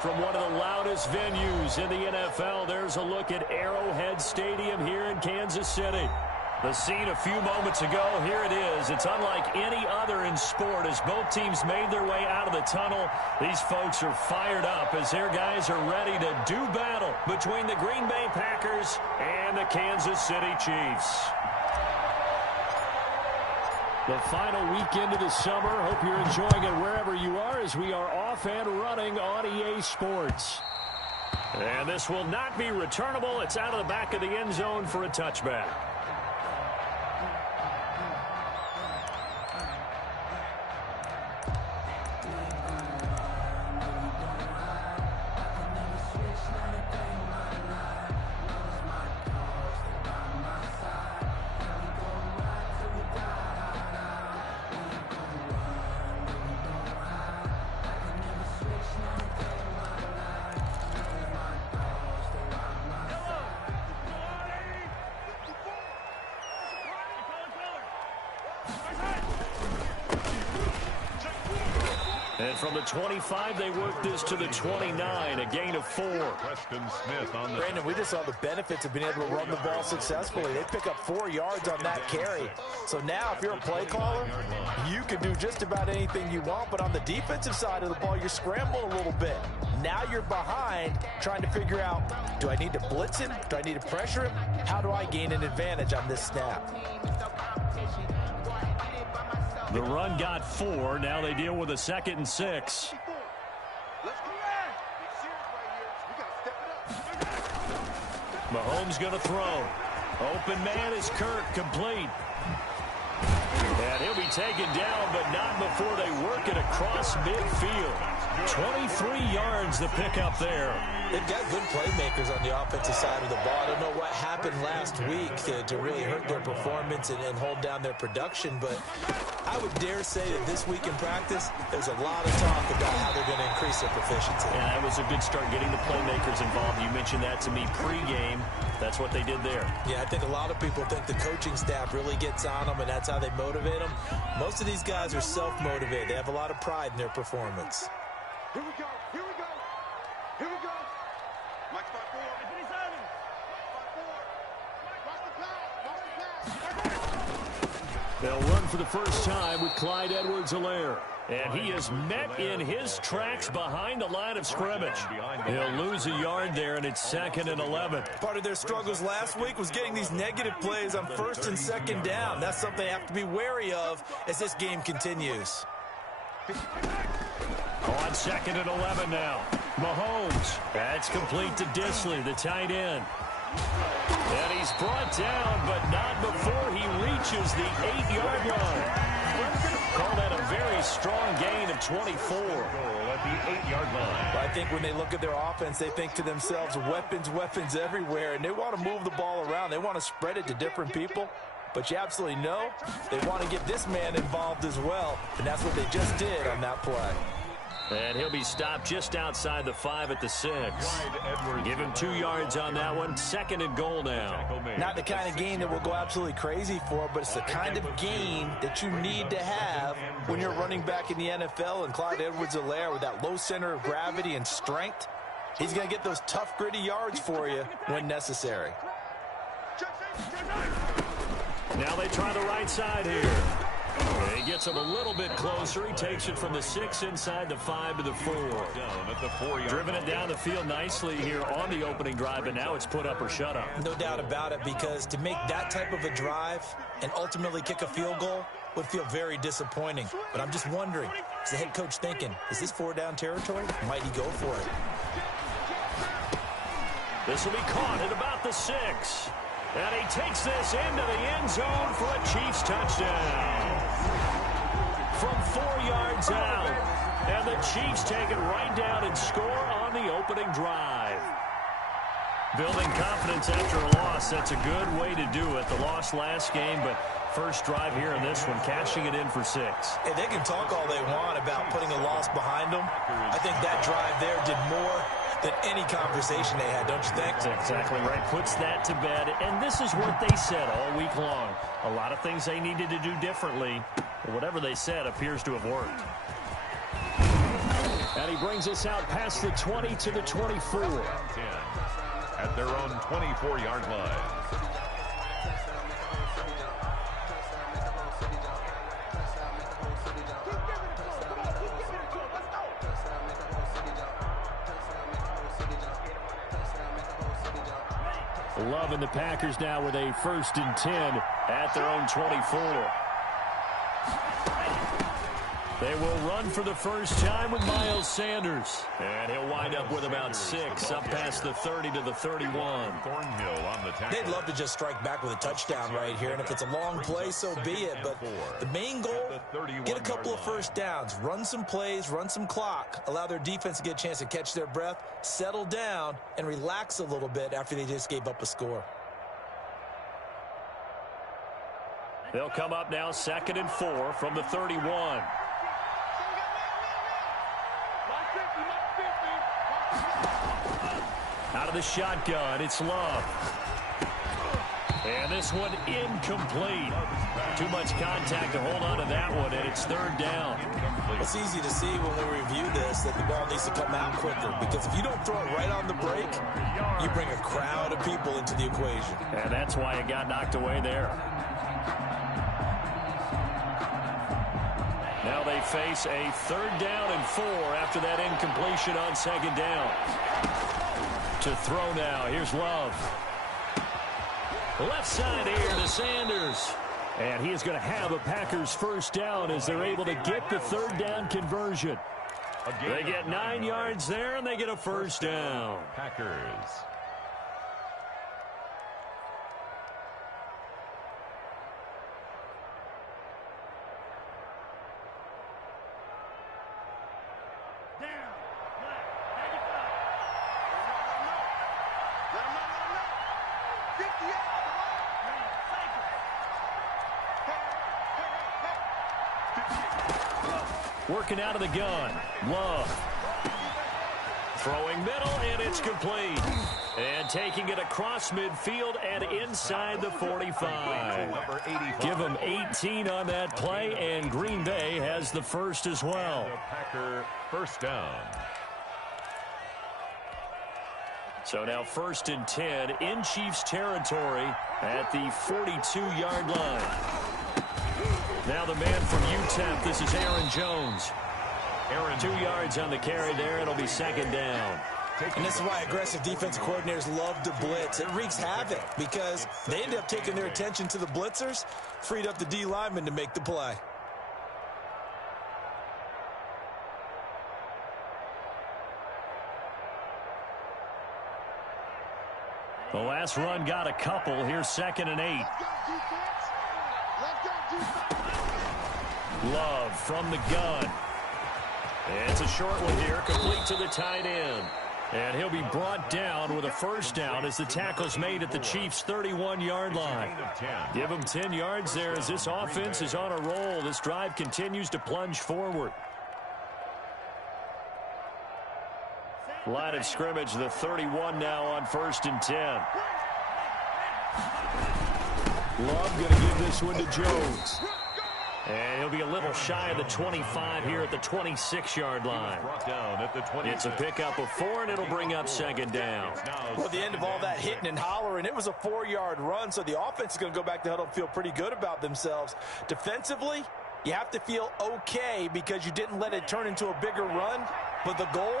From one of the loudest venues in the NFL, there's a look at Arrowhead Stadium here in Kansas City. The scene a few moments ago, here it is. It's unlike any other in sport as both teams made their way out of the tunnel. These folks are fired up as their guys are ready to do battle between the Green Bay Packers and the Kansas City Chiefs. The final weekend of the summer. Hope you're enjoying it wherever you are as we are off and running on EA Sports. And this will not be returnable. It's out of the back of the end zone for a touchback. And from the 25, they work this to the 29, a gain of 4. Preston Smith on the... Brandon, we just saw the benefits of being able to run the ball successfully. They pick up 4 yards on that carry. So now, if you're a play caller, you can do just about anything you want. But on the defensive side of the ball, you're scrambling a little bit. Now you're behind, trying to figure out, do I need to blitz him? Do I need to pressure him? How do I gain an advantage on this snap? The run got 4. Now they deal with a 2nd and 6. Mahomes going to throw. Open man is Kirk, complete. And he'll be taken down, but not before they work it across midfield. 23 yards the pickup there. They've got good playmakers on the offensive side of the ball. I don't know what happened last week to really hurt their performance and hold down their production, but I would dare say that this week in practice, there's a lot of talk about how they're going to increase their proficiency. Yeah, that was a good start getting the playmakers involved. You mentioned that to me pregame. That's what they did there. Yeah, I think a lot of people think the coaching staff really gets on them, and that's how they motivate them. Most of these guys are self-motivated. They have a lot of pride in their performance. Here we go. Here we go. Here we go. Mike spot 4. Watch the pass. They'll run for the first time with Clyde Edwards-Helaire. And he is met in his tracks behind the line of scrimmage. He'll lose a yard there, and it's 2nd and 11. Part of their struggles last week was getting these negative plays on 1st and 2nd down. That's something they have to be wary of as this game continues. On 2nd and 11 now. Mahomes. That's complete to Disley, the tight end. And he's brought down, but not before he reaches the 8-yard line. Call that a very strong gain of 24. At the 8-yard line. I think when they look at their offense, they think to themselves, weapons everywhere, and they want to move the ball around. They want to spread it to different people. But you absolutely know they want to get this man involved as well, and that's what they just did on that play. And he'll be stopped just outside the 5 at the 6. Give him 2 yards on that one. 2nd and goal now. Not the kind of gain that we'll go absolutely crazy for, but it's the kind of gain that you need to have when you're running back in the NFL. And Clyde Edwards-Helaire, with that low center of gravity and strength, he's going to get those tough, gritty yards for you when necessary. Now they try the right side here. He gets him a little bit closer. He takes it from the 6 inside the 5 to the 4. Driven it down the field nicely here on the opening drive, and now it's put up or shut up. No doubt about it, because to make that type of a drive and ultimately kick a field goal would feel very disappointing. But I'm just wondering, is the head coach thinking, is this 4-down territory? Might he go for it? This will be caught at about the 6. And he takes this into the end zone for a Chiefs touchdown. From 4 yards out. And the Chiefs take it right down and score on the opening drive. Building confidence after a loss, that's a good way to do it. The loss last game, but first drive here in this one, cashing it in for 6. Hey, they can talk all they want about putting a loss behind them. I think that drive there did more than any conversation they had, don't you think? That's exactly right. Puts that to bed. And this is what they said all week long. A lot of things they needed to do differently. But whatever they said appears to have worked. And he brings us out past the 20 to the 24. 10 at their own 24-yard line. Love and the Packers now with a 1st and 10 at their own 24. They will run for the first time with Miles Sanders. And he'll wind up with about 6 up past the 30 to the 31. Thornhill on the tackle. They'd love to just strike back with a touchdown right here, and if it's a long play, so be it. But the main goal, get a couple of first downs, run some plays, run some clock, allow their defense to get a chance to catch their breath, settle down, and relax a little bit after they just gave up a score. They'll come up now 2nd and 4 from the 31. Out of the shotgun, it's Love. And this one incomplete. Too much contact to hold on to that one, and it's 3rd down. It's easy to see when we review this that the ball needs to come out quicker, because if you don't throw it right on the break, you bring a crowd of people into the equation. And that's why it got knocked away there. Now they face a 3rd down and 4 after that incompletion on 2nd down. To throw now. Here's Love. Left side here to Sanders. And he is going to have a Packers first down as they're able to get the 3rd down conversion. They get 9 yards there, and they get a first down. Packers. Working out of the gun. Love. Throwing middle, and it's complete. And taking it across midfield and inside the 45. Give them 18 on that play, and Green Bay has the first as well. The Packer first down. So now 1st and 10 in Chiefs territory at the 42-yard line. Now the man from UTEP, this is Aaron Jones. 2 yards on the carry there. It'll be 2nd down. And this is why aggressive defensive coordinators love to blitz. It wreaks havoc because they end up taking their attention to the blitzers, freed up the D lineman to make the play. The last run got a couple. Here's 2nd and 8. Love from the gun. It's a short one here, complete to the tight end. And he'll be brought down with a first down as the tackle's made at the Chiefs' 31-yard line. Give him 10 yards there as this offense is on a roll. This drive continues to plunge forward. Line of scrimmage, the 31 now on 1st and 10. Love going to give this one to Jones. And he'll be a little shy of the 25 here at the 26-yard line. It's a pickup of 4, and it'll bring up 2nd down. Well, at the end of all that hitting and hollering, it was a 4-yard run, so the offense is going to go back to huddle and feel pretty good about themselves. Defensively, you have to feel okay because you didn't let it turn into a bigger run, but the goal,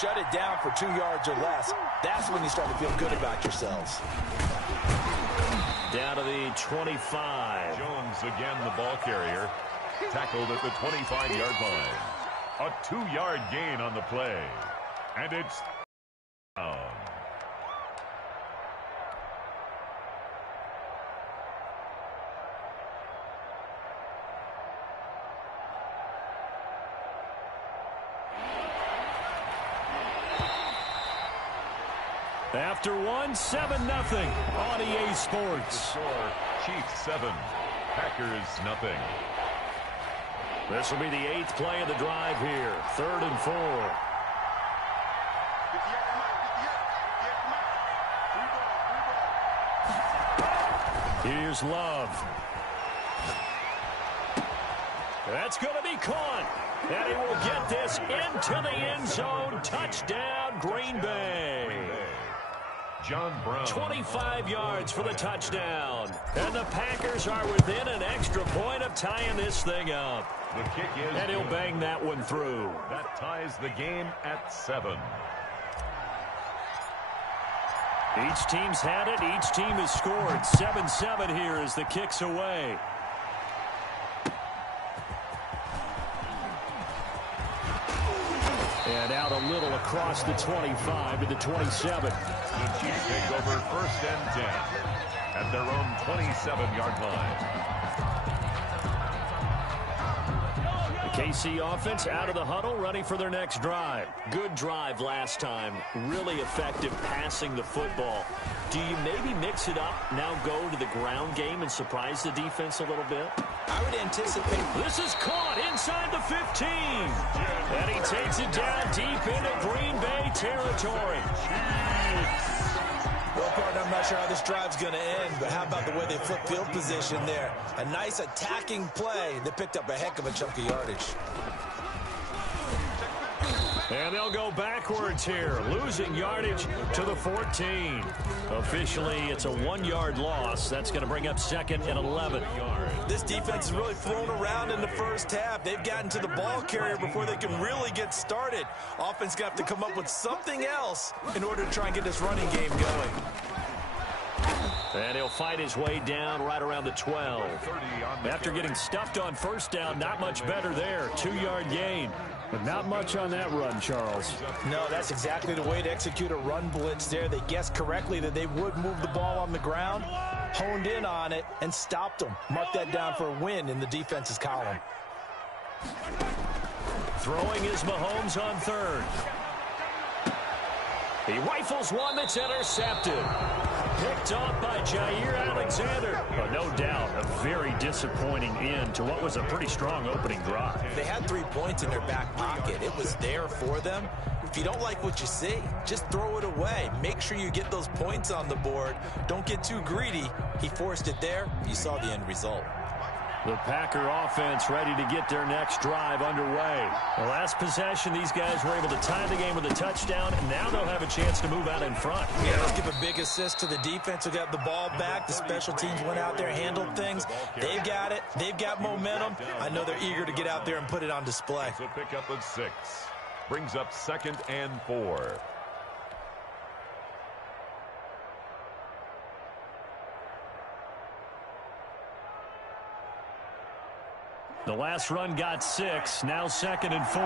shut it down for 2 yards or less. That's when you start to feel good about yourselves. Down to the 25. Jones again, the ball carrier, tackled at the 25-yard line. A 2-yard gain on the play. And it's down. After one, 7-0 on EA Sports. Score, Chiefs 7, Packers nothing. This will be the 8th play of the drive here. 3rd and 4. Here's Love. That's going to be caught. And he will get this into the end zone. Touchdown, Green Bay. John Brown. 25 yards for the touchdown. And the Packers are within an extra point of tying this thing up. The kick is and he'll bang that one through. That ties the game at 7. Each team's had it. Each team has scored. 7-7 here as the kick's away. And out a little across the 25 to the 27. The Chiefs take over 1st and 10 at their own 27-yard line. The KC offense out of the huddle, ready for their next drive. Good drive last time. Really effective passing the football. Do you maybe mix it up, now go to the ground game and surprise the defense a little bit? I would anticipate. This is caught inside the 15. And he takes it down deep into Green Bay territory. Well, partner, I'm not sure how this drive's going to end, but how about the way they flip field position there? A nice attacking play. They picked up a heck of a chunk of yardage. And they'll go backwards here, losing yardage to the 14. Officially, it's a 1-yard loss. That's going to bring up 2nd and 11. This defense has really flown around in the first half. They've gotten to the ball carrier before they can really get started. Offense got to come up with something else in order to try and get this running game going. And he'll fight his way down right around the 12. After getting stuffed on 1st down, not much better there. 2-yard gain. But not much on that run, Charles. No, that's exactly the way to execute a run blitz there. They guessed correctly that they would move the ball on the ground, honed in on it, and stopped them. Mark that down for a win in the defense's column. Throwing is Mahomes on 3rd. He rifles one that's intercepted. Picked off by Jair Alexander. But no doubt, a very disappointing end to what was a pretty strong opening drive. They had 3 points in their back pocket. It was there for them. If you don't like what you see, just throw it away. Make sure you get those points on the board. Don't get too greedy. He forced it there. You saw the end result. The Packer offense ready to get their next drive underway. The last possession, these guys were able to tie the game with a touchdown, and now they'll have a chance to move out in front. Yeah, let's give a big assist to the defense who got the ball back. The special teams went out there, handled things. They've got it. They've got momentum. I know they're eager to get out there and put it on display. So pick up of 6. Brings up 2nd and 4. The last run got 6, now 2nd and 4.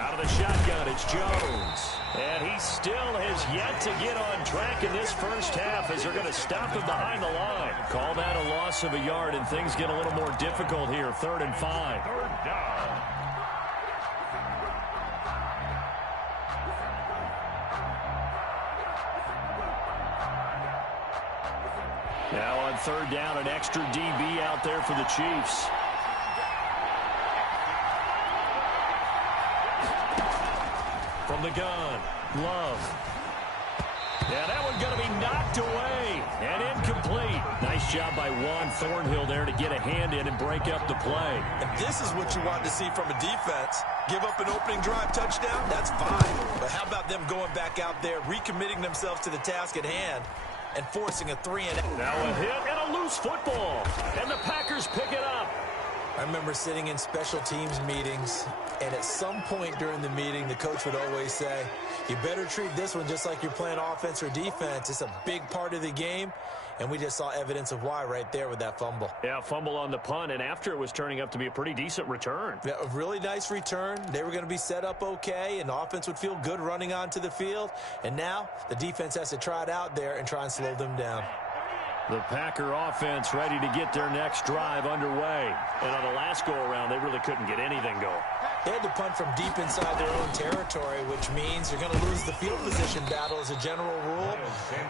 Out of the shotgun, it's Jones. And he still has yet to get on track in this first half as they're going to stop him behind the line. Call that a loss of a yard, and things get a little more difficult here. 3rd and 5. 3rd down. Now on 3rd down, an extra DB out there for the Chiefs. From the gun, Love. Yeah, that one's going to be knocked away and incomplete. Nice job by Juan Thornhill there to get a hand in and break up the play. And this is what you want to see from a defense. Give up an opening drive touchdown, that's fine. But how about them going back out there, recommitting themselves to the task at hand, and forcing a 3-and-out. Now a hit and a loose football. And the Packers pick it up. I remember sitting in special teams meetings, and at some point during the meeting, the coach would always say, you better treat this one just like you're playing offense or defense. It's a big part of the game, and we just saw evidence of why right there with that fumble. Yeah, fumble on the punt, and after it was turning up to be a pretty decent return. Yeah, a really nice return. They were going to be set up okay, and the offense would feel good running onto the field. And now the defense has to try it out there and try and slow them down. The Packer offense ready to get their next drive underway. And on the last go-around, they really couldn't get anything going. They had to punt from deep inside their own territory, which means they're going to lose the field position battle as a general rule.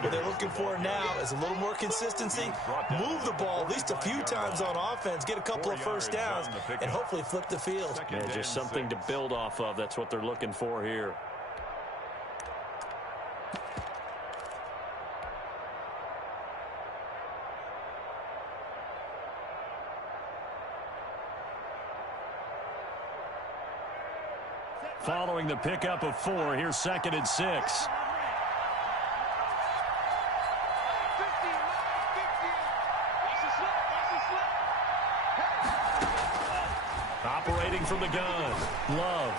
What they're looking for now is a little more consistency, move the ball at least a few times on offense, get a couple of first downs, and hopefully flip the field. Yeah, just something to build off of. That's what they're looking for here. Following the pickup of 4, here's 2nd and 6. Operating from the gun, Love.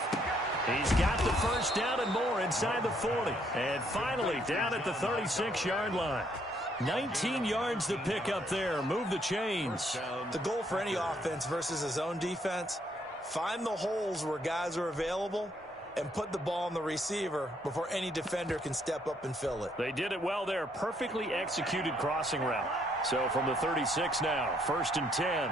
He's got the first down and more inside the 40. And finally down at the 36-yard line. 19 yards to pick up there. Move the chains. The goal for any offense versus his own defense, find the holes where guys are available and put the ball on the receiver before any defender can step up and fill it. They did it well there. Perfectly executed crossing route. So from the 36 now, 1st and 10.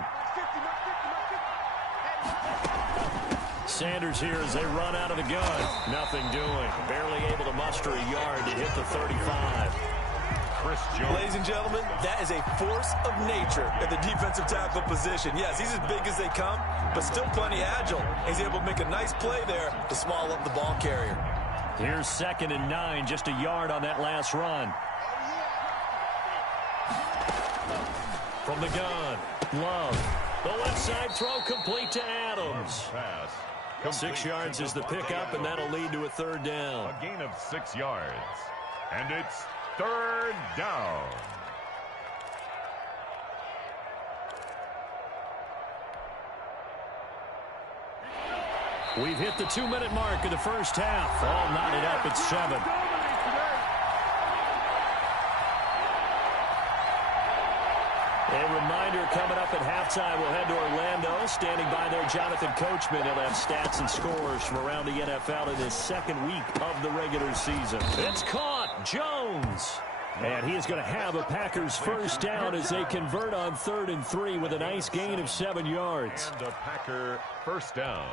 Sanders here as they run out of the gun. Nothing doing. Barely able to muster a yard to hit the 35. Chris Jones. Ladies and gentlemen, that is a force of nature at the defensive tackle position. Yes, he's as big as they come, but still plenty agile. He's able to make a nice play there to swallow up the ball carrier. Here's 2nd and 9, just a yard on that last run. From the gun, Love. The left side throw complete to Adams. Pass. 6 yards is the pickup, and that'll lead to a 3rd down. A gain of 6 yards. And it's 3rd down. We've hit the 2-minute mark of the first half. All knotted up at 7. A reminder coming up at halftime, we'll head to Orlando. Standing by there, Jonathan Coachman. He'll have stats and scores from around the NFL in his 2nd week of the regular season. It's caught. Jones. And he is going to have a Packers first down as they convert on 3rd and 3 with a nice gain of 7 yards. And a Packer first down.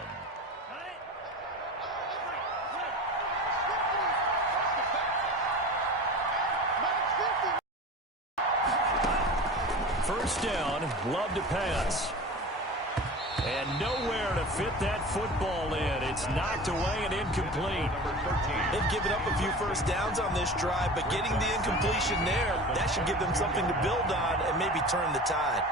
First down, Love to pass. And nowhere to fit that football in. It's knocked away and incomplete. They've given up a few first downs on this drive, but getting the incompletion there, that should give them something to build on and maybe turn the tide.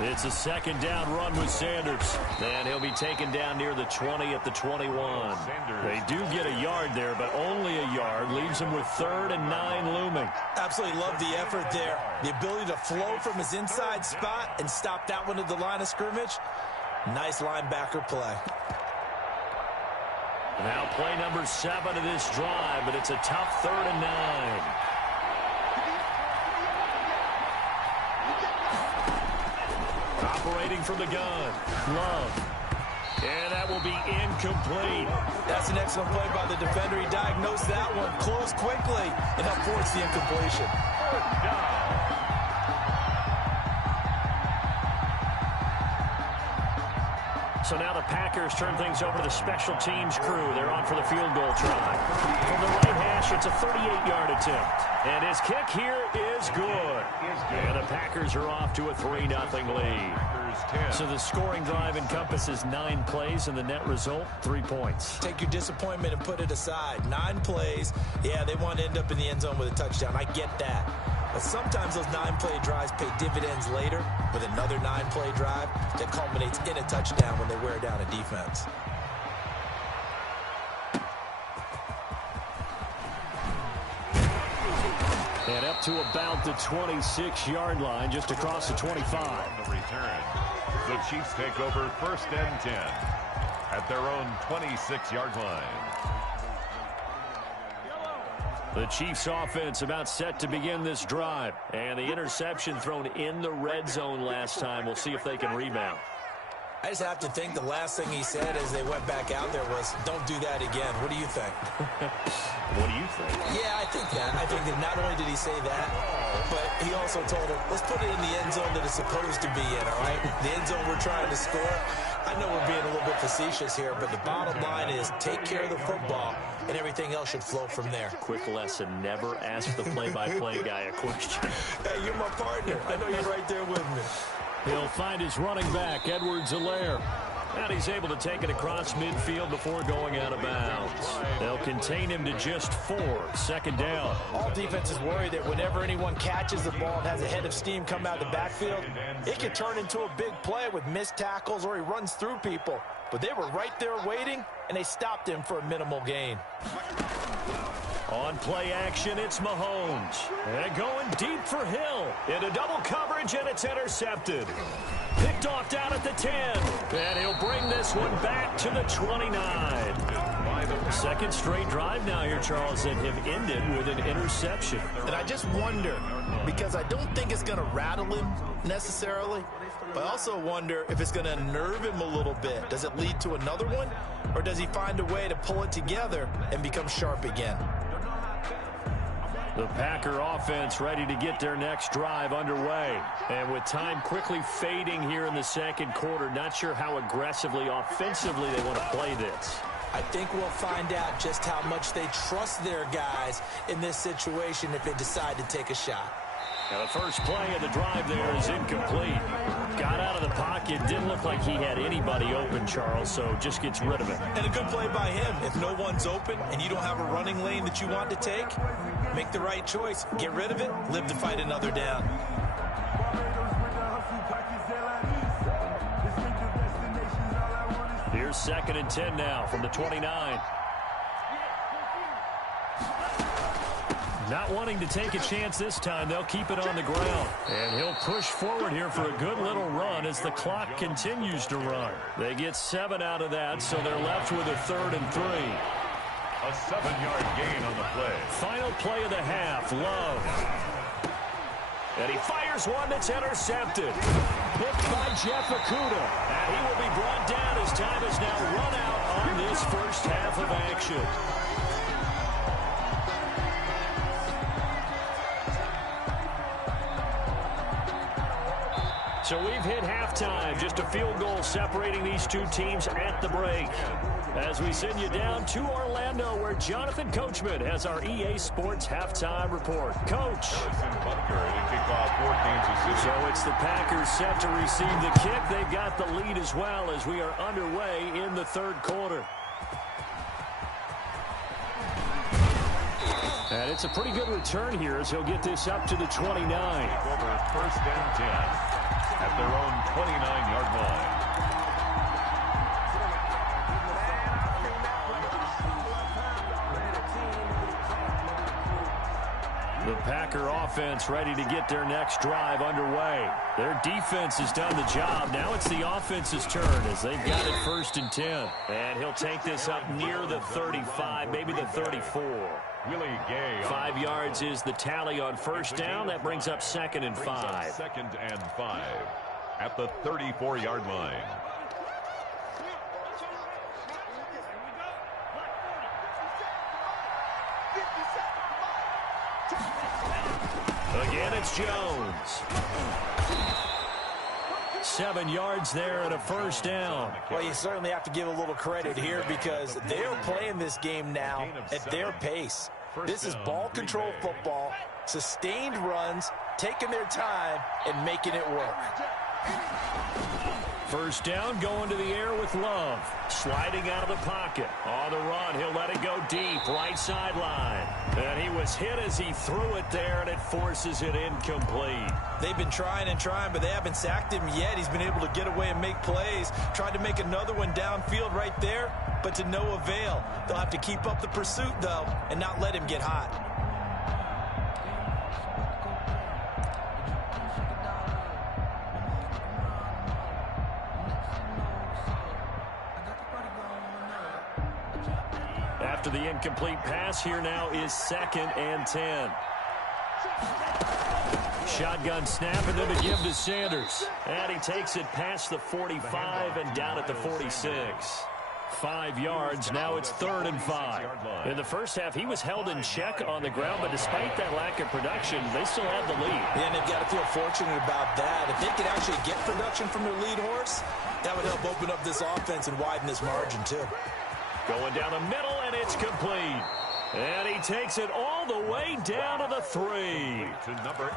It's a 2nd down run with Sanders. And he'll be taken down near the 20 at the 21. They do get a yard there, but only a yard. Leaves him with 3rd and 9 looming. Absolutely love the effort there. The ability to flow from his inside spot and stop that one at the line of scrimmage. Nice linebacker play. Now play number 7 of this drive, but it's a tough 3rd and 9. Operating from the gun, Love. And that will be incomplete. That's an excellent play by the defender. He diagnosed that one, closed quickly, and helped force the incompletion. 4th down. So now the Packers turn things over to the special teams crew. They're on for the field goal try. From the right hash, it's a 38-yard attempt. And his kick here is good. And the Packers are off to a 3-0 lead. So the scoring drive encompasses 9 plays, and the net result, 3 points. Take your disappointment and put it aside. 9 plays. Yeah, they want to end up in the end zone with a touchdown. I get that. But sometimes those 9-play drives pay dividends later with another 9-play drive that culminates in a touchdown when they wear down a defense. And up to about the 26-yard line, just across the 25. On the return, the Chiefs take over 1st and 10 at their own 26-yard line. The Chiefs offense about set to begin this drive. And the interception thrown in the red zone last time. We'll see if they can rebound. I just have to think the last thing he said as they went back out there was, don't do that again. What do you think? What do you think? Yeah, I think that. I think that not only did he say that, but he also told him, let's put it in the end zone that it's supposed to be in, all right? The end zone we're trying to score. I know we're being a little bit facetious here, but the bottom line is take care of the football, and everything else should flow from there. Quick lesson, never ask the play-by-play guy a question. Hey, you're my partner. I know you're right there with me. He'll find his running back, Edwards-Helaire. And he's able to take it across midfield before going out of bounds. They'll contain him to just 4. Second down. All defenses worry that whenever anyone catches the ball and has a head of steam come out of the backfield, it can turn into a big play with missed tackles or he runs through people. But they were right there waiting, and they stopped him for a minimal gain. On play action, it's Mahomes. And going deep for Hill. Into double coverage, and it's intercepted. Picked off down at the 10. And he'll bring this one back to the 29. Second straight drive now here, Charles, that have ended with an interception. And I just wonder, because I don't think it's going to rattle him necessarily, but I also wonder if it's going to unnerve him a little bit. Does it lead to another one, or does he find a way to pull it together and become sharp again? The Packer offense ready to get their next drive underway. And with time quickly fading here in the second quarter, not sure how aggressively, offensively they want to play this. I think we'll find out just how much they trust their guys in this situation if they decide to take a shot. Now the first play of the drive there is incomplete. Got out of the pocket, didn't look like he had anybody open, Charles, so just gets rid of it. And a good play by him. If no one's open and you don't have a running lane that you want to take, make the right choice. Get rid of it, live to fight another down. Here's 2nd and 10 now from the 29. Not wanting to take a chance this time, they'll keep it on the ground. And he'll push forward here for a good little run as the clock continues to run. They get 7 out of that, so they're left with a 3rd and 3. A 7-yard gain on the play. Final play of the half, Love. And he fires one that's intercepted. Picked by Jeff Okudah. And he will be brought down as time has now run out on this first half of action. So we've hit halftime, just a field goal separating these two teams at the break. As we send you down to Orlando, where Jonathan Coachman has our EA Sports halftime report. Coach. So it's the Packers set to receive the kick. They've got the lead as well as we are underway in the third quarter. And it's a pretty good return here as he'll get this up to the 29. Over 1st and 10 at their own 29-yard line. The Packer offense ready to get their next drive underway. Their defense has done the job. Now it's the offense's turn as they've got it 1st and 10. And he'll take this up near the 35, maybe the 34. Willie Gay. 5 yards is the tally on 1st down. That brings up 2nd and 5. 2nd and 5 at the 34-yard line. Again, it's Jones. 7 yards there and a 1st down. Well, you certainly have to give a little credit here because they're playing this game now at their pace. This is ball control football, sustained runs, taking their time, and making it work. 1st down, going to the air with Love. Sliding out of the pocket. On the run, he'll let it go deep, right sideline. And he was hit as he threw it there, and it forces it incomplete. They've been trying and trying, but they haven't sacked him yet. He's been able to get away and make plays. Tried to make another one downfield right there, but to no avail. They'll have to keep up the pursuit, though, and not let him get hot. After the incomplete pass, here now is 2nd and 10. Shotgun snap and then to give to Sanders. And he takes it past the 45 and down at the 46. 5 yards, now it's 3rd and 5. In the first half, he was held in check on the ground, but despite that lack of production, they still have the lead. Yeah, and they've got to feel fortunate about that. If they could actually get production from their lead horse, that would help open up this offense and widen this margin, too. Going down the middle, and it's complete. And he takes it all the way down to the 3.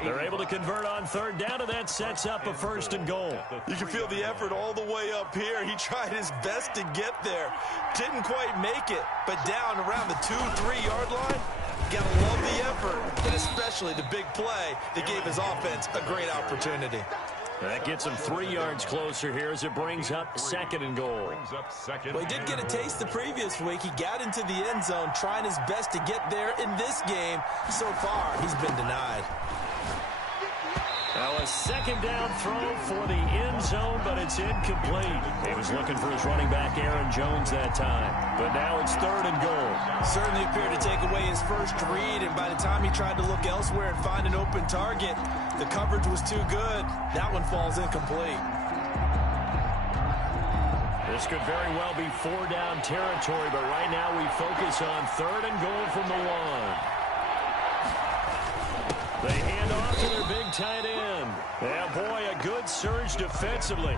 They're able to convert on third down, and that sets up a 1st and goal. You can feel the effort all the way up here. He tried his best to get there. Didn't quite make it, but down around the 2-3 yard line, gotta love the effort, and especially the big play that gave his offense a great opportunity. That gets him 3 yards closer here as it brings up 2nd and goal. Well, he did get a taste the previous week. He got into the end zone trying his best to get there in this game. So far, he's been denied. Now a 2nd down throw for the end zone, but it's incomplete. He was looking for his running back, Aaron Jones, that time. But now it's 3rd and goal. Certainly appeared to take away his first read, and by the time he tried to look elsewhere and find an open target, the coverage was too good. That one falls incomplete. This could very well be 4-down territory, but right now we focus on 3rd and goal from the 1. They hand off to their big tight end. Yeah, boy, a good surge defensively.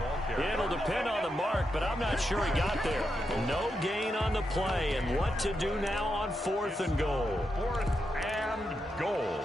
It'll depend on the mark, but I'm not sure he got there. No gain on the play, and what to do now on 4th and goal. 4th and goal.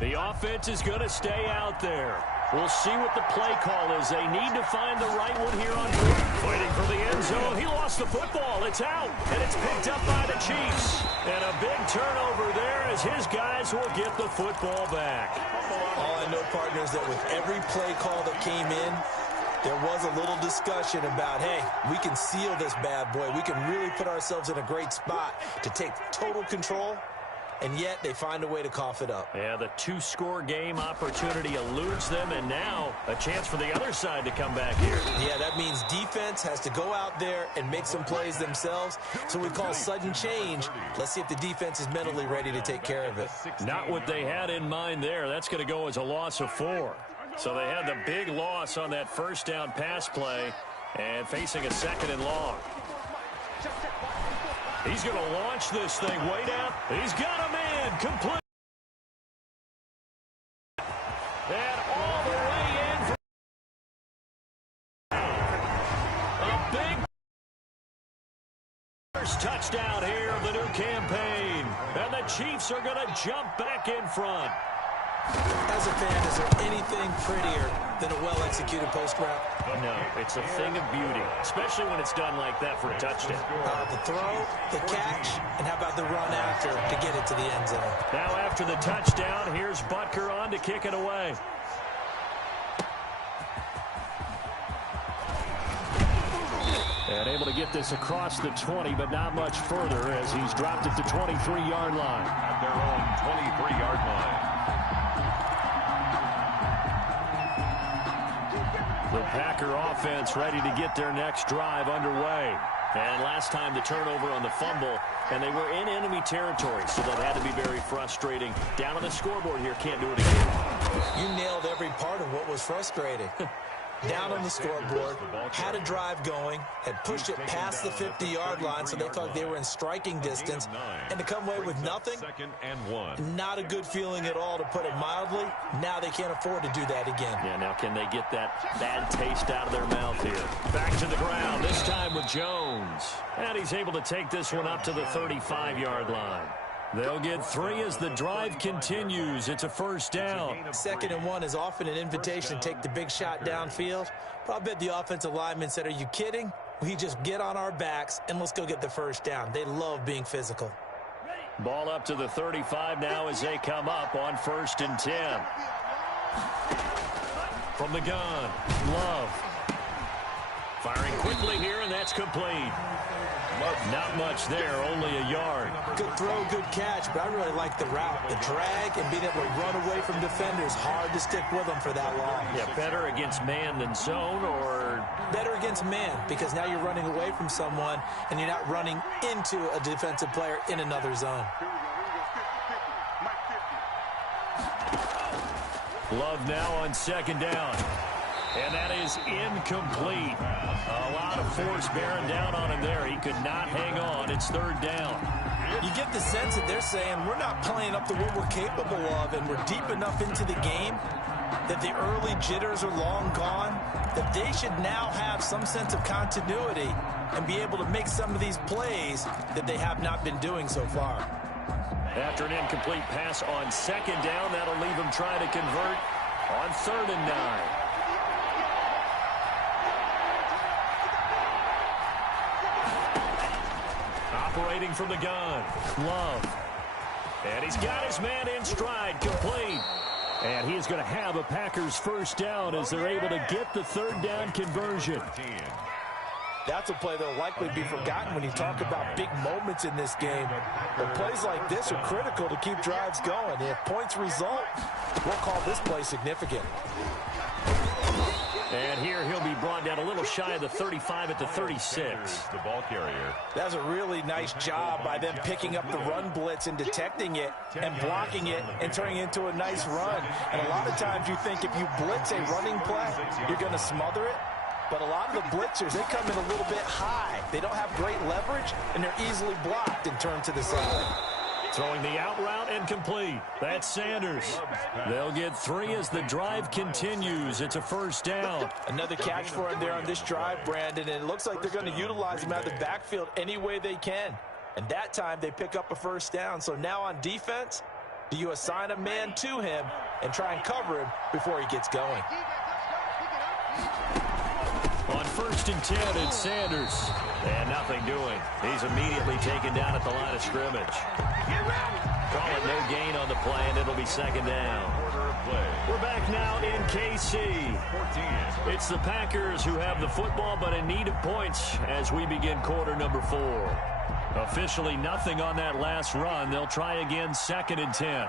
The offense is going to stay out there. We'll see what the play call is. They need to find the right one here on 4th. Fighting for the end zone. He lost the football. It's out, and it's picked up by the Chiefs. And a big turnover there as his guys will get the football back. All I know, partners, that with every play call that came in, there was a little discussion about, hey, we can seal this bad boy. We can really put ourselves in a great spot to take total control. And yet they find a way to cough it up. Yeah, the 2-score game opportunity eludes them, and now a chance for the other side to come back here. Yeah, that means defense has to go out there and make some plays themselves. So we call sudden change. Let's see if the defense is mentally ready to take care of it. Not what they had in mind there. That's going to go as a loss of 4. So they had the big loss on that 1st down pass play and facing a 2nd and long. He's going to launch this thing way down. He's got him in. Complete. And all the way in. A big first touchdown here of the new campaign. And the Chiefs are going to jump back in front. As a fan, is there anything prettier than a well-executed post route? No, it's a thing of beauty, especially when it's done like that for a touchdown. The throw, the catch, and how about the run after to get it to the end zone? Now after the touchdown, here's Butker on to kick it away. And able to get this across the 20, but not much further as he's dropped it to 23-yard line. At their own 23-yard line. The Packer offense ready to get their next drive underway. And last time the turnover on the fumble, and they were in enemy territory, so that had to be very frustrating. Down on the scoreboard here, can't do it again. You nailed every part of what was frustrating. Down on the scoreboard, had a drive going, had pushed it past the 50-yard line, so they thought they were in striking distance, and to come away with nothing, not a good feeling at all, to put it mildly. Now they can't afford to do that again. Yeah, now can they get that bad taste out of their mouth here? Back to the ground, this time with Jones. And he's able to take this one up to the 35-yard line. They'll get 3 as the drive continues. It's a 1st down. 2nd and 1 is often an invitation to take the big shot downfield. But I bet the offensive lineman said, are you kidding? We just get on our backs and let's go get the 1st down. They love being physical. Ball up to the 35 now as they come up on 1st and 10. From the gun, Love. Firing quickly here, and that's complete. Not much there, only a yard. Good throw, good catch, but I really like the route. The drag and being able to run away from defenders. Hard to stick with them for that long. Yeah, better against man than zone, or? Better against man, because now you're running away from someone, and you're not running into a defensive player in another zone. Love now on 2nd down. And that is incomplete. A lot of force bearing down on him there. He could not hang on. It's 3rd down. You get the sense that they're saying we're not playing up to what we're capable of, and we're deep enough into the game that the early jitters are long gone, that they should now have some sense of continuity and be able to make some of these plays that they have not been doing so far. After an incomplete pass on second down, that'll leave them trying to convert on 3rd and 9. Operating from the gun, Love. And he's got his man in stride, complete. And he is going to have a Packers first down as they're able to get the 3rd down conversion. That's a play that will likely be forgotten when you talk about big moments in this game. But plays like this are critical to keep drives going. If points result, we'll call this play significant. And here he'll be brought down a little shy of the 35 at the 36. The ball carrier. That's a really nice job by them picking up the run blitz and detecting it and blocking it and turning it into a nice run. And a lot of times you think if you blitz a running play, you're going to smother it. But a lot of the blitzers, they come in a little bit high. They don't have great leverage, and they're easily blocked and turned to the side. Throwing the out route and complete. That's Sanders. They'll get 3 as the drive continues. It's a first down. Another catch for him there on this drive, Brandon, and it looks like they're going to utilize him out of the backfield any way they can. And that time they pick up a first down. So now on defense, do you assign a man to him and try and cover him before he gets going? On 1st and 10, it's Sanders. And nothing doing. He's immediately taken down at the line of scrimmage. Call it no gain on the play, and it'll be 2nd down. We're back now in KC. It's the Packers who have the football, but in need of points as we begin quarter number 4. Officially nothing on that last run. They'll try again 2nd and 10.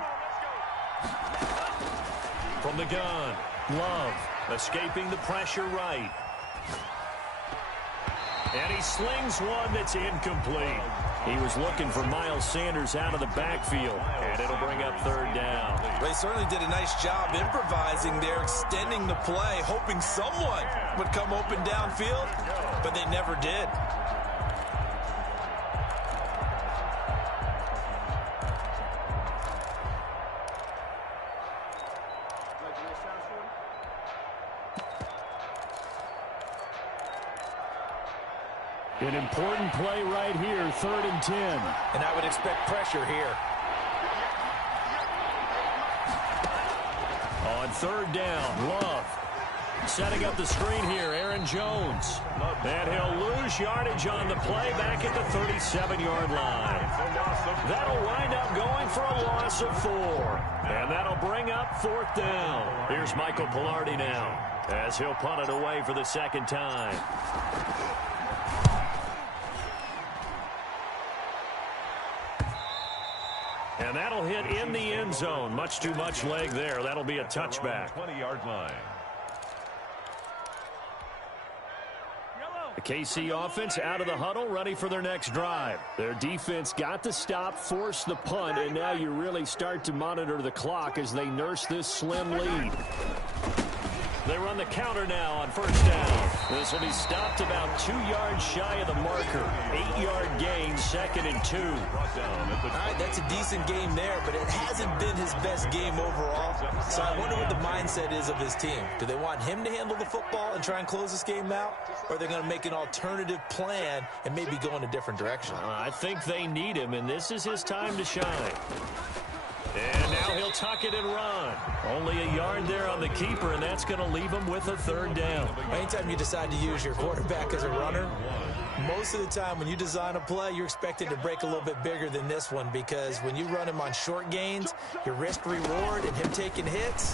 From the gun, Love escaping the pressure right. And he slings one that's incomplete. He was looking for Miles Sanders out of the backfield, and it'll bring up 3rd down. They certainly did a nice job improvising there, extending the play, hoping someone would come open downfield, but they never did. An important play right here, 3rd and 10. And I would expect pressure here. On 3rd down, Love setting up the screen here, Aaron Jones. And he'll lose yardage on the play back at the 37-yard line. That'll wind up going for a loss of 4. And that'll bring up 4th down. Here's Michael Palardy now as he'll punt it away for the 2nd time. And that'll hit in the end zone. Much too much leg there. That'll be a touchback. 20-yard line. The KC offense out of the huddle, ready for their next drive. Their defense got the stop, forced the punt, and now you really start to monitor the clock as they nurse this slim lead. They run the counter now on 1st down. This will be stopped about 2 yards shy of the marker. 8-yard gain, 2nd and 2. All right, that's a decent game there, but it hasn't been his best game overall. So I wonder what the mindset is of his team. Do they want him to handle the football and try and close this game out? Or are they going to make an alternative plan and maybe go in a different direction? I think they need him, and this is his time to shine. And now he'll tuck it and run. Only a yard there on the keeper, and that's going to leave him with a 3rd down. Anytime you decide to use your quarterback as a runner, most of the time when you design a play, you're expected to break a little bit bigger than this one, because when you run him on short gains, your risk-reward and him taking hits,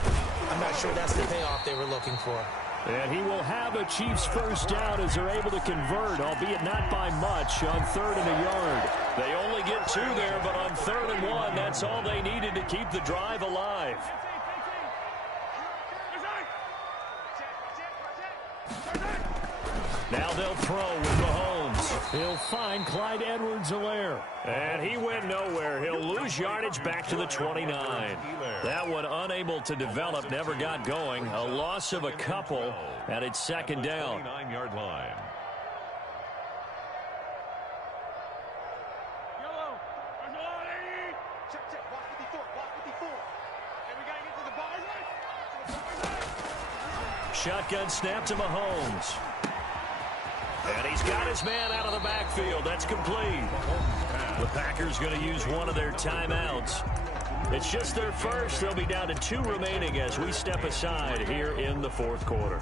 I'm not sure that's the payoff they were looking for. And he will have a Chiefs first down as they're able to convert, albeit not by much, on 3rd and a yard. They only get 2 there, but on 3rd and 1, that's all they needed to keep the drive alive. Now they'll throw with Mahomes. He'll find Clyde Edwards-Helaire. And he went nowhere. He'll lose yardage back to the 29. That one unable to develop, never got going. A loss of a couple, and it's 2nd down. 9-yard line. shotgun snap to Mahomes. And he's got his man out of the backfield. That's complete. The Packers going to use one of their timeouts. It's just their first. They'll be down to 2 remaining as we step aside here in the fourth quarter.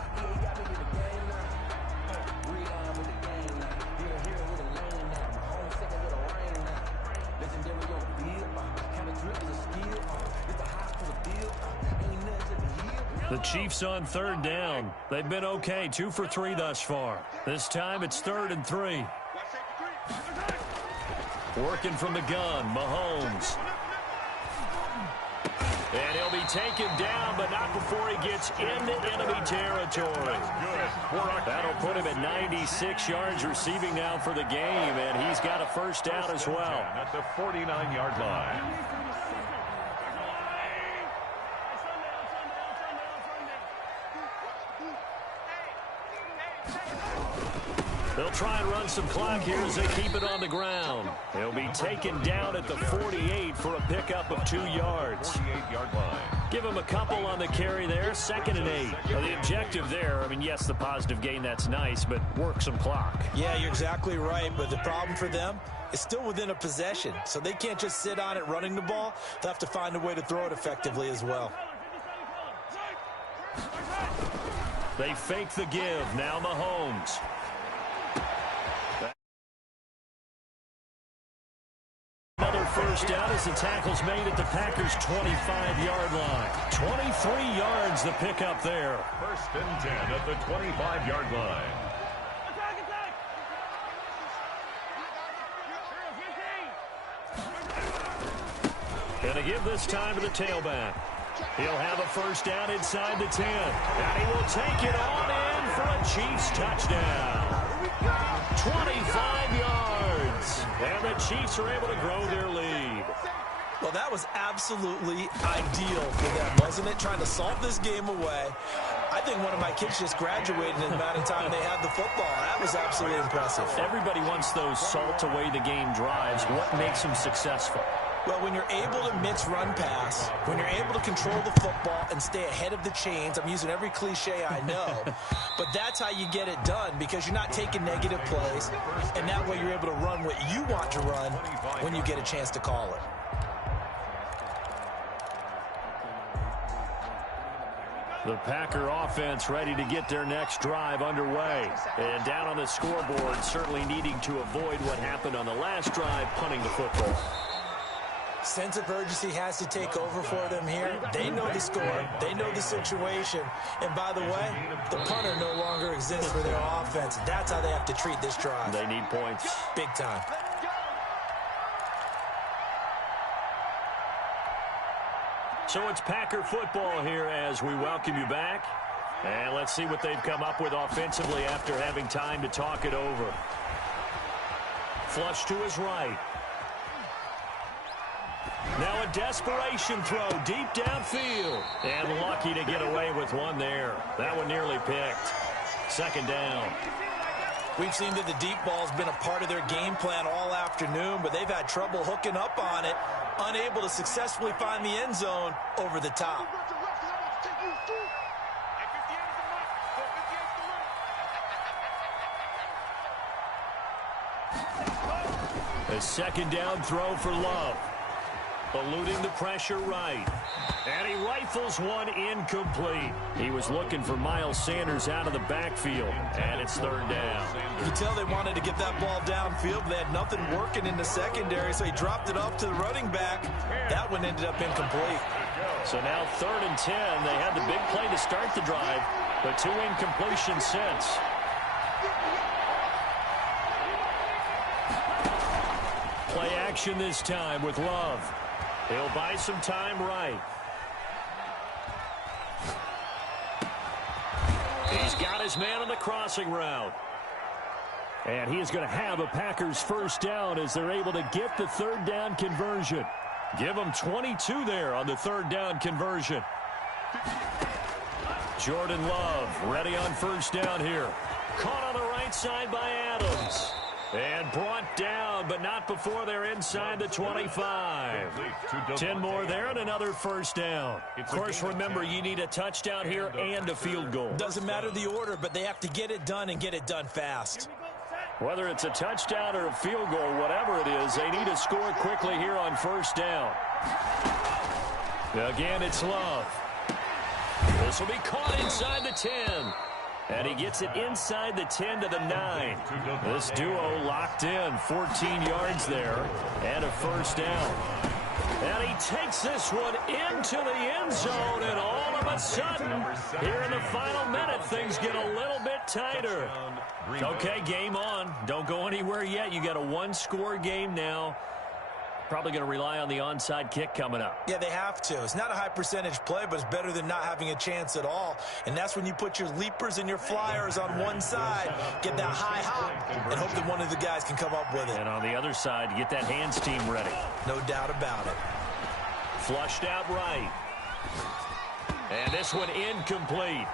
The Chiefs on 3rd down. They've been okay, 2 for 3 thus far. This time it's 3rd and 3. Working from the gun, Mahomes. And he'll be taken down, but not before he gets into enemy territory. That'll put him at 96 yards receiving now for the game, and he's got a first down as well. At the 49-yard line. They'll try and run some clock here as they keep it on the ground. He'll be taken down at the 48 for a pickup of 2 yards. 48-yard line. Give him a couple on the carry there, 2nd and 8. Now, the objective there, I mean, yes, the positive gain, that's nice, but work some clock. Yeah, you're exactly right, but the problem for them is still within a possession, so they can't just sit on it running the ball. They'll have to find a way to throw it effectively as well. They fake the give. Now Mahomes. Another first down as the tackle's made at the Packers' 25-yard line. 23 yards the pickup there. 1st and 10 at the 25-yard line. Gonna give this time to the tailback. He'll have a first down inside the 10. And he will take it on in for a Chiefs touchdown. 25 yards. And the Chiefs are able to grow their lead. Well, that was absolutely ideal for them, wasn't it? Trying to salt this game away. I think one of my kids just graduated in the amount of time they had the football. That was absolutely impressive. Everybody wants those salt away the game drives. What makes them successful? Well, when you're able to mix run pass, when you're able to control the football and stay ahead of the chains, I'm using every cliche I know, but that's how you get it done because you're not taking negative plays, and that way you're able to run what you want to run when you get a chance to call it. The Packer offense ready to get their next drive underway. And down on the scoreboard, certainly needing to avoid what happened on the last drive, punting the football. Sense of urgency has to take over for them here. They know the score. They know the situation. And by the way, the punter no longer exists for their offense. That's how they have to treat this drive. They need points. Big time. So it's Packer football here as we welcome you back. And let's see what they've come up with offensively after having time to talk it over. Flush to his right. Now a desperation throw deep downfield. And lucky to get away with one there. That one nearly picked. 2nd down. We've seen that the deep ball's been a part of their game plan all afternoon, but they've had trouble hooking up on it, unable to successfully find the end zone over the top. A 2nd down throw for Love. Eluding the pressure right. And he rifles one incomplete. He was looking for Miles Sanders out of the backfield. And it's 3rd down. You can tell they wanted to get that ball downfield, but they had nothing working in the secondary, so he dropped it off to the running back. That one ended up incomplete. So now 3rd and 10. They had the big play to start the drive, but 2 incompletions since. Play action this time with Love. He'll buy some time right. He's got his man on the crossing route. And he is going to have a Packers first down as they're able to get the 3rd down conversion. Give them 22 there on the 3rd down conversion. Jordan Love ready on first down here. Caught on the right side by Adams. And brought down, but not before they're inside the 25. 10 more there and another first down. Of course, remember, you need a touchdown here and a field goal. Doesn't matter the order, but they have to get it done and get it done fast. Whether it's a touchdown or a field goal, whatever it is, they need to score quickly here on first down. Again, it's Love. This will be caught inside the 10. And he gets it inside the 10 to the 9. This duo locked in, 14 yards there, and a first down. And he takes this one into the end zone, and all of a sudden, here in the final minute, things get a little bit tighter. Okay, game on. Don't go anywhere yet. You got a one-score game now. Probably going to rely on the onside kick coming up. Yeah, they have to. It's not a high percentage play, but it's better than not having a chance at all. And that's when you put your leapers and your flyers on one side, get that high hop, and hope that one of the guys can come up with it. And on the other side, get that hands team ready. No doubt about it. Flushed out right. And this one incomplete.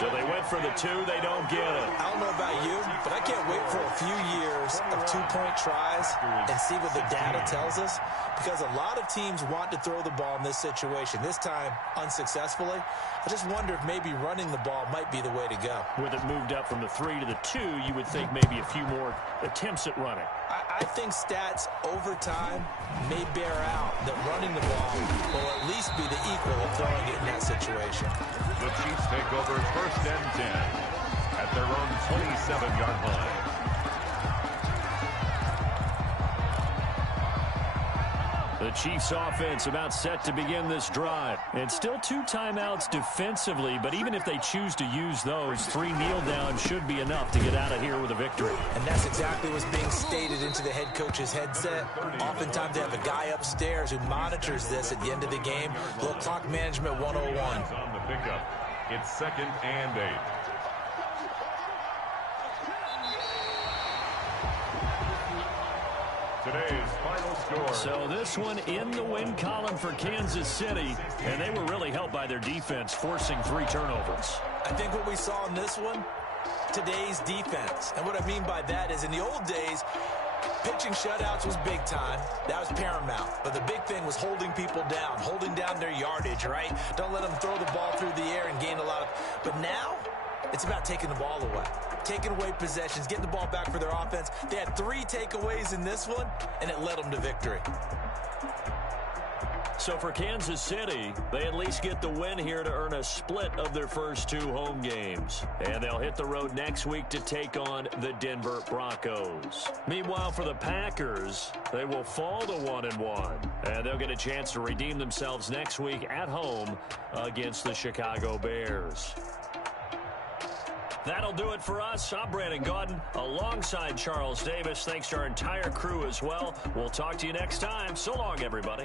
So they went for the 2. They don't get it. I don't know about you, but I can't wait for a few years of two-point tries and see what the data tells us, because a lot of teams want to throw the ball in this situation, this time unsuccessfully. I just wonder if maybe running the ball might be the way to go. With it moved up from the 3 to the 2, you would think maybe a few more attempts at running. I think stats over time may bear out that running the ball will at least be the equal of throwing it in that situation. The Chiefs take over 1st and 10 at their own 27-yard line. The Chiefs offense about set to begin this drive. And still 2 timeouts defensively, but even if they choose to use those, 3 kneel downs should be enough to get out of here with a victory. And that's exactly what's being stated into the head coach's headset. Oftentimes they have a guy upstairs who monitors this at the end of the game. Little clock management 101. On the pickup, it's 2nd and 8. Today's final score. So this one in the win column for Kansas City, and they were really helped by their defense, forcing 3 turnovers. I think what we saw in this one, today's defense. And what I mean by that is in the old days, pitching shutouts was big time. That was paramount. But the big thing was holding people down, holding down their yardage, right? Don't let them throw the ball through the air and gain a lot of... But now, it's about taking the ball away. Taking away possessions, getting the ball back for their offense. They had 3 takeaways in this one, and it led them to victory. So for Kansas City, they at least get the win here to earn a split of their first 2 home games. And they'll hit the road next week to take on the Denver Broncos. Meanwhile, for the Packers, they will fall to 1-1. And they'll get a chance to redeem themselves next week at home against the Chicago Bears. That'll do it for us. I'm Brandon Gaudin alongside Charles Davis. Thanks to our entire crew as well. We'll talk to you next time. So long, everybody.